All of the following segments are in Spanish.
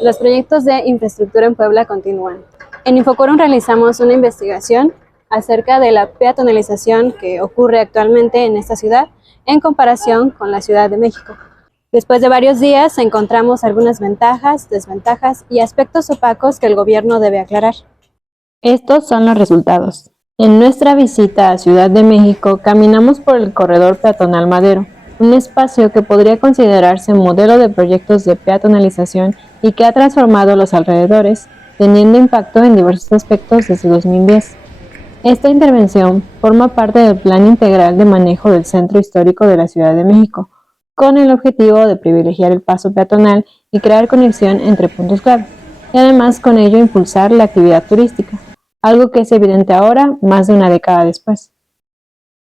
Los proyectos de infraestructura en Puebla continúan. En Infoquórum realizamos una investigación acerca de la peatonalización que ocurre actualmente en esta ciudad en comparación con la Ciudad de México. Después de varios días encontramos algunas ventajas, desventajas y aspectos opacos que el gobierno debe aclarar. Estos son los resultados. En nuestra visita a Ciudad de México caminamos por el corredor peatonal Madero, un espacio que podría considerarse modelo de proyectos de peatonalización y que ha transformado los alrededores, teniendo impacto en diversos aspectos desde 2010. Esta intervención forma parte del Plan Integral de Manejo del Centro Histórico de la Ciudad de México, con el objetivo de privilegiar el paso peatonal y crear conexión entre puntos clave, y además con ello impulsar la actividad turística, algo que es evidente ahora, más de una década después.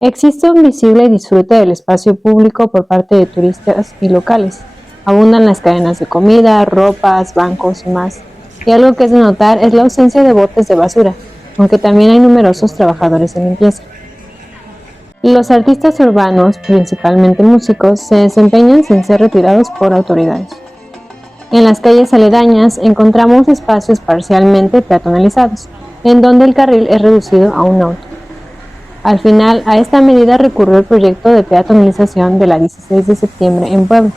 Existe un visible disfrute del espacio público por parte de turistas y locales. Abundan las cadenas de comida, ropas, bancos y más. Y algo que es de notar es la ausencia de botes de basura, aunque también hay numerosos trabajadores de limpieza. Los artistas urbanos, principalmente músicos, se desempeñan sin ser retirados por autoridades. En las calles aledañas encontramos espacios parcialmente peatonalizados, en donde el carril es reducido a un auto. Al final, a esta medida recurrió el proyecto de peatonalización de la 16 de septiembre en Puebla.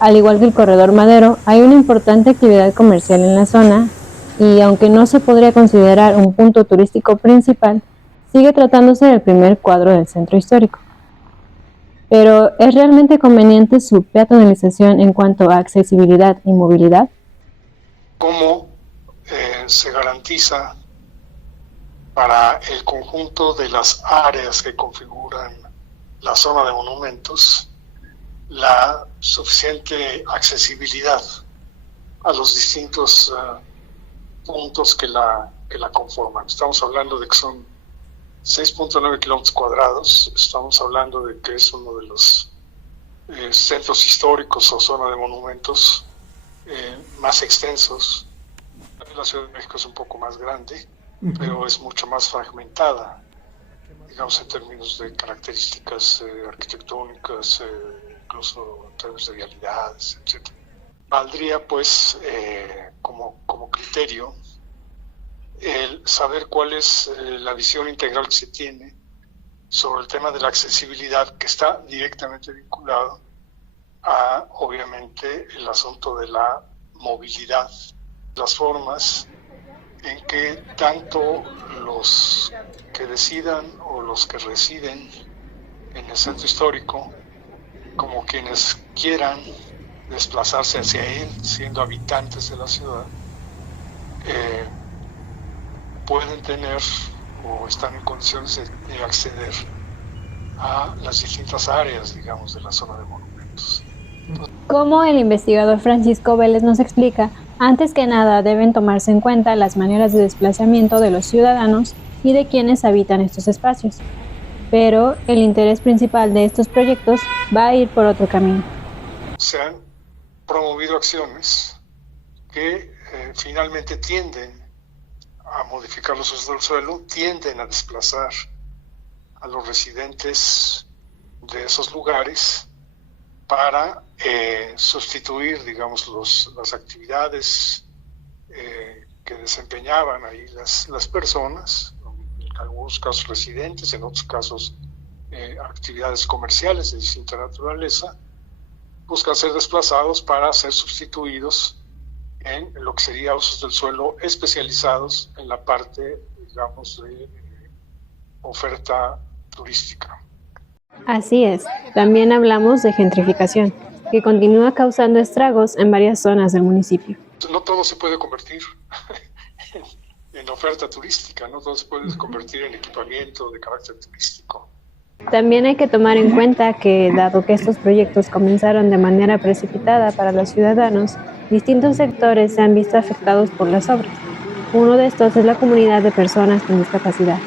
Al igual que el corredor Madero, hay una importante actividad comercial en la zona y, aunque no se podría considerar un punto turístico principal, sigue tratándose del primer cuadro del centro histórico. Pero, ¿es realmente conveniente su peatonalización en cuanto a accesibilidad y movilidad? ¿Cómo se garantiza para el conjunto de las áreas que configuran la zona de monumentos la suficiente accesibilidad a los distintos puntos que la conforman? Estamos hablando de que son 6.9 kilómetros cuadrados, estamos hablando de que es uno de los centros históricos o zona de monumentos más extensos. La Ciudad de México es un poco más grande, pero es mucho más fragmentada, digamos, en términos de características arquitectónicas, incluso en términos de vialidades, etc. Valdría, pues, como criterio el saber cuál es la visión integral que se tiene sobre el tema de la accesibilidad, que está directamente vinculado a, obviamente, el asunto de la movilidad, las formas en que tanto los que decidan o los que residen en el centro histórico como quienes quieran desplazarse hacia él, siendo habitantes de la ciudad, pueden tener o están en condiciones de acceder a las distintas áreas, digamos, de la zona de monumentos. Como el investigador Francisco Vélez nos explica, antes que nada deben tomarse en cuenta las maneras de desplazamiento de los ciudadanos y de quienes habitan estos espacios. Pero el interés principal de estos proyectos va a ir por otro camino. Se han promovido acciones que finalmente tienden a modificar los usos del suelo, tienden a desplazar a los residentes de esos lugares para sustituir, digamos, las actividades que desempeñaban ahí las personas, en algunos casos residentes, en otros casos actividades comerciales de distinta naturaleza, buscan ser desplazados para ser sustituidos en lo que sería usos del suelo especializados en la parte, digamos, de oferta turística. Así es, también hablamos de gentrificación, que continúa causando estragos en varias zonas del municipio. No todo se puede convertir en oferta turística, no todo se puede convertir en equipamiento de carácter turístico. También hay que tomar en cuenta que, dado que estos proyectos comenzaron de manera precipitada para los ciudadanos, distintos sectores se han visto afectados por las obras. Uno de estos es la comunidad de personas con discapacidad.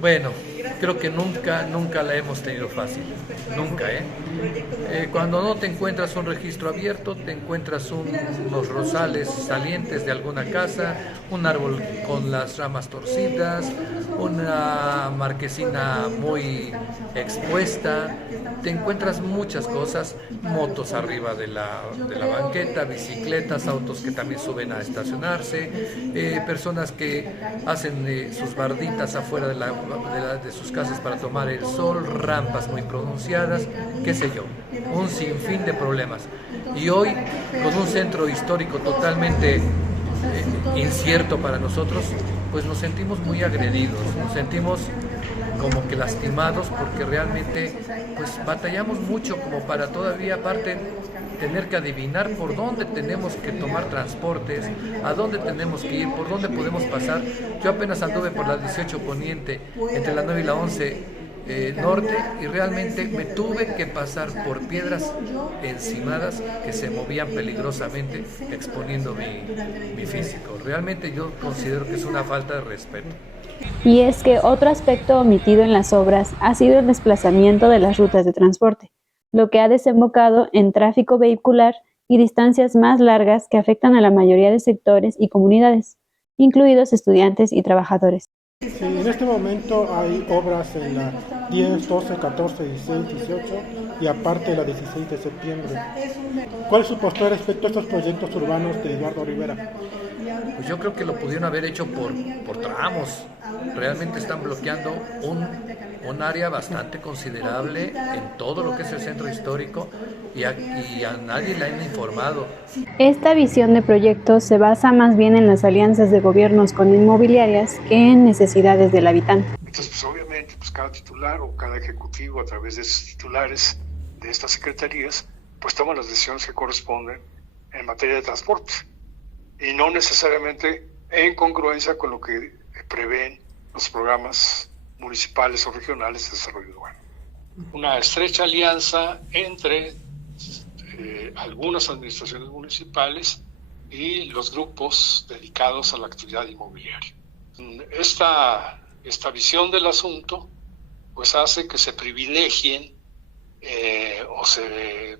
Bueno, creo que nunca la hemos tenido fácil, nunca, cuando no te encuentras un registro abierto, te encuentras unos rosales salientes de alguna casa, un árbol con las ramas torcidas, una marquesina muy expuesta, te encuentras muchas cosas, motos arriba de la banqueta, bicicletas, autos que también suben a estacionarse, personas que hacen sus barditas afuera de sus casas para tomar el sol, rampas muy pronunciadas, qué sé yo, un sinfín de problemas. Y hoy, con un centro histórico totalmente incierto para nosotros, pues nos sentimos muy agredidos, nos sentimos como que lastimados, porque realmente pues batallamos mucho como para todavía aparte tener que adivinar por dónde tenemos que tomar transportes, a dónde tenemos que ir, por dónde podemos pasar. Yo apenas anduve por la 18 Poniente, entre la 9 y la 11 Norte, y realmente me tuve que pasar por piedras encimadas que se movían peligrosamente, exponiendo mi físico. Realmente yo considero que es una falta de respeto. Y es que otro aspecto omitido en las obras ha sido el desplazamiento de las rutas de transporte, lo que ha desembocado en tráfico vehicular y distancias más largas que afectan a la mayoría de sectores y comunidades, incluidos estudiantes y trabajadores. Sí, en este momento hay obras en la 10, 12, 14, 16, 18 y aparte la 16 de septiembre. ¿Cuál es su postura respecto a estos proyectos urbanos de Eduardo Rivera? Pues yo creo que lo pudieron haber hecho por tramos. Realmente están bloqueando un área bastante considerable en todo lo que es el centro histórico y a nadie le han informado. Esta visión de proyectos se basa más bien en las alianzas de gobiernos con inmobiliarias que en necesidades del habitante. Entonces, pues obviamente, pues cada titular o cada ejecutivo a través de sus titulares de estas secretarías, pues toma las decisiones que corresponden en materia de transporte y no necesariamente en congruencia con lo que prevén los programas municipales o regionales de desarrollo urbano. Una estrecha alianza entre algunas administraciones municipales y los grupos dedicados a la actividad inmobiliaria. Esta visión del asunto pues hace que se privilegien o se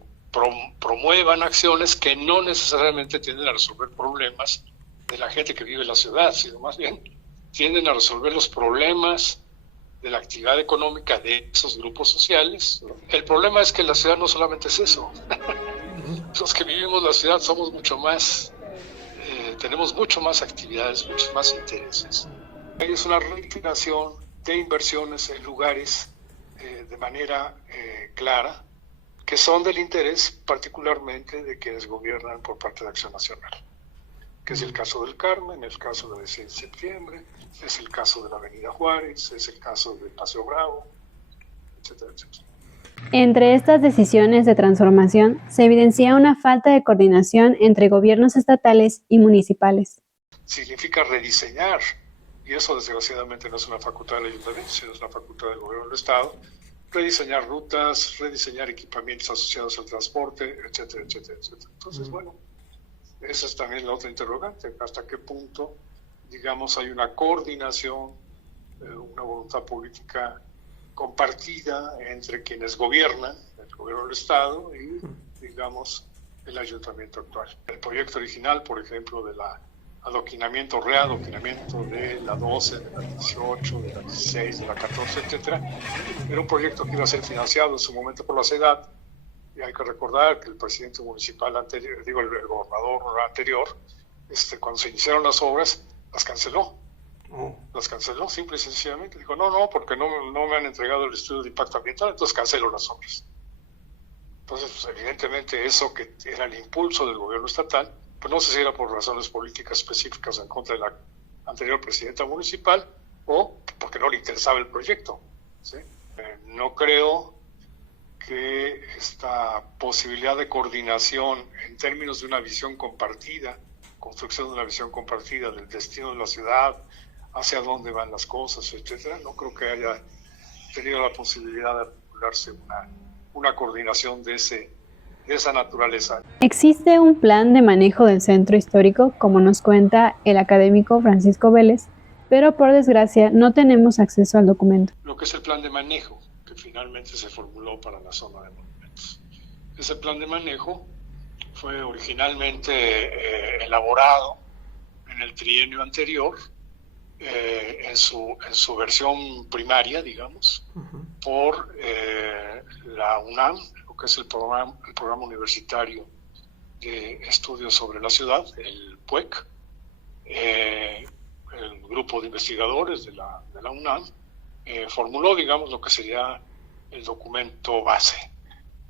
promuevan acciones que no necesariamente tienden a resolver problemas de la gente que vive en la ciudad, sino más bien tienden a resolver los problemas de la actividad económica de esos grupos sociales. El problema es que la ciudad no solamente es eso. Los que vivimos la ciudad somos mucho más, tenemos mucho más actividades, muchos más intereses. Es una reiteración de inversiones en lugares de manera clara, que son del interés particularmente de quienes gobiernan por parte de Acción Nacional, que es el caso del Carmen, el caso de la 16 de septiembre, es el caso de la Avenida Juárez, es el caso del Paseo Bravo, etcétera, etcétera. Entre estas decisiones de transformación se evidencia una falta de coordinación entre gobiernos estatales y municipales. Significa rediseñar, y eso desgraciadamente no es una facultad del ayuntamiento, sino es una facultad del gobierno del Estado, rediseñar rutas, rediseñar equipamientos asociados al transporte, etcétera, etcétera, etcétera. Entonces, bueno, esa es también la otra interrogante, hasta qué punto, digamos, hay una coordinación, una voluntad política compartida entre quienes gobiernan, el gobierno del Estado y, digamos, el ayuntamiento actual. El proyecto original, por ejemplo, de la readoquinamiento de la 12, de la 18, de la 16, de la 14, etcétera, era un proyecto que iba a ser financiado en su momento por la SEDAT, y hay que recordar que el presidente municipal anterior, el gobernador anterior, cuando se iniciaron las obras, las canceló. Las canceló simple y sencillamente. Dijo, no, porque no me han entregado el estudio de impacto ambiental, entonces cancelo las obras. Entonces, pues, evidentemente, eso que era el impulso del gobierno estatal, pues no sé si era por razones políticas específicas en contra de la anterior presidenta municipal o porque no le interesaba el proyecto, ¿sí? No creo que esta posibilidad de coordinación en términos de una visión compartida, construcción de una visión compartida del destino de la ciudad, hacia dónde van las cosas, etcétera, no creo que haya tenido la posibilidad de articularse una coordinación de esa naturaleza. Existe un plan de manejo del centro histórico, como nos cuenta el académico Francisco Vélez, pero por desgracia no tenemos acceso al documento. Lo que es el plan de manejo que finalmente se formuló para la zona de monumentos. Ese plan de manejo fue originalmente elaborado en el trienio anterior, en su versión primaria, digamos, por la UNAM, lo que es el programa universitario de estudios sobre la ciudad, el PUEC, el grupo de investigadores de la UNAM, formuló, digamos, lo que sería el documento base.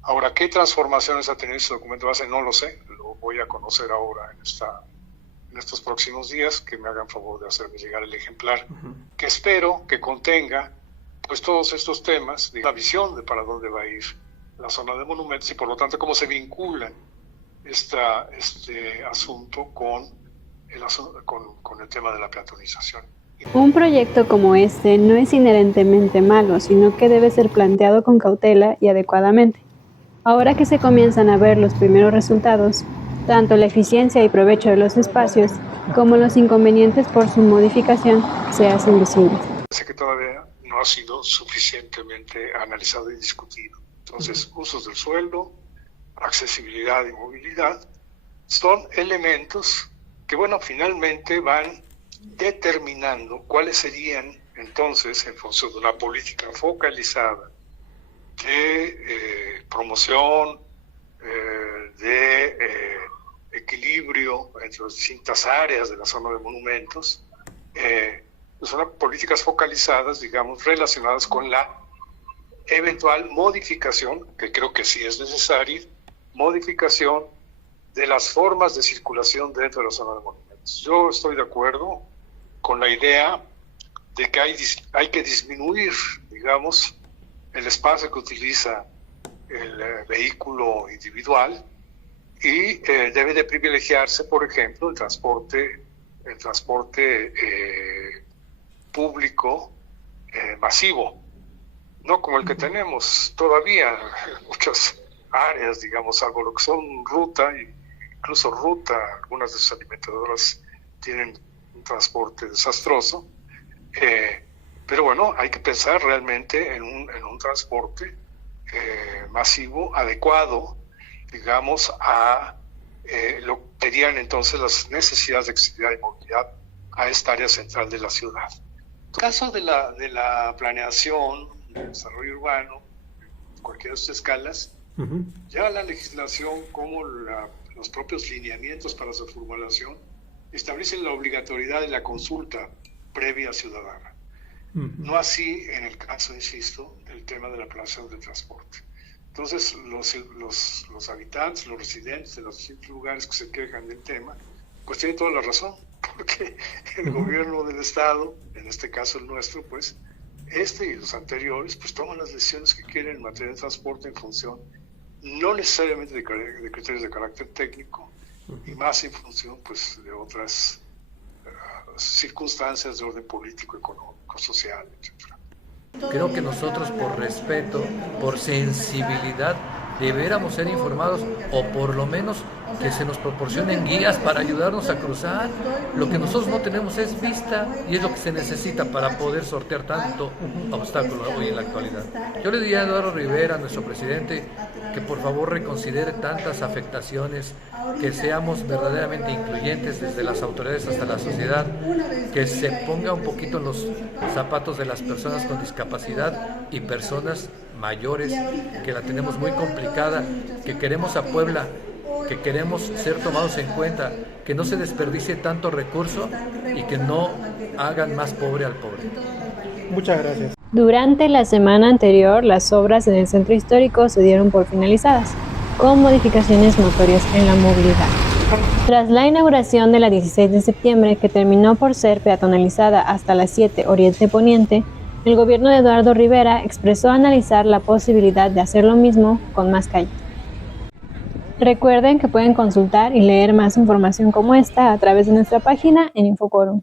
Ahora, ¿qué transformaciones ha tenido ese documento base? No lo sé, lo voy a conocer ahora en estos próximos días, que me hagan favor de hacerme llegar el ejemplar, que espero que contenga pues todos estos temas, de la visión de para dónde va a ir la zona de monumentos y por lo tanto cómo se vinculan este asunto con el tema de la peatonización. Un proyecto como este no es inherentemente malo, sino que debe ser planteado con cautela y adecuadamente. Ahora que se comienzan a ver los primeros resultados, tanto la eficiencia y provecho de los espacios como los inconvenientes por su modificación se hacen visibles. Parece que todavía no ha sido suficientemente analizado y discutido. Entonces, usos del suelo, accesibilidad y movilidad son elementos que, bueno, finalmente van determinando cuáles serían entonces, en función de una política focalizada de promoción, de equilibrio entre las distintas áreas de la zona de monumentos, son políticas focalizadas, digamos, relacionadas con la eventual modificación, que creo que sí es necesaria, modificación de las formas de circulación dentro de la zona de monumentos. Yo estoy de acuerdo con la idea de que hay que disminuir, digamos, el espacio que utiliza el vehículo individual y debe de privilegiarse, por ejemplo, el transporte público masivo, no como el que tenemos todavía en muchas áreas, digamos, salvo lo que son ruta, incluso ruta, algunas de sus alimentadoras tienen un transporte desastroso, pero bueno, hay que pensar realmente en un transporte masivo adecuado, digamos, a lo que serían entonces las necesidades de accesibilidad y movilidad a esta área central de la ciudad. En el caso de la planeación, del desarrollo urbano, en cualquiera de sus escalas, ya la legislación como los propios lineamientos para su formulación establecen la obligatoriedad de la consulta previa ciudadana. No así en el caso, insisto, del tema de la planeación del transporte. Entonces, los habitantes, los residentes de los distintos lugares que se quejan del tema, pues tienen toda la razón, porque el gobierno del Estado, en este caso el nuestro, pues, y los anteriores, pues toman las decisiones que quieren en materia de transporte en función, no necesariamente de criterios de carácter técnico, y más en función, pues, de otras circunstancias de orden político, económico, social, etc. Creo que nosotros, por respeto, por sensibilidad, deberíamos ser informados, o por lo menos que se nos proporcionen guías para ayudarnos a cruzar. Lo que nosotros no tenemos es vista, y es lo que se necesita para poder sortear tanto obstáculo hoy en la actualidad. Yo le diría a Eduardo Rivera, nuestro presidente, que por favor reconsidere tantas afectaciones, que seamos verdaderamente incluyentes desde las autoridades hasta la sociedad, que se ponga un poquito en los zapatos de las personas con discapacidad y personas mayores, que la tenemos muy complicada, que queremos a Puebla, que queremos ser tomados en cuenta, que no se desperdicie tanto recurso y que no hagan más pobre al pobre. Muchas gracias. Durante la semana anterior, las obras en el centro histórico se dieron por finalizadas, con modificaciones notorias en la movilidad. Tras la inauguración de la 16 de septiembre, que terminó por ser peatonalizada hasta las 7 Oriente-Poniente, el gobierno de Eduardo Rivera expresó analizar la posibilidad de hacer lo mismo con más calles. Recuerden que pueden consultar y leer más información como esta a través de nuestra página en Infocorum.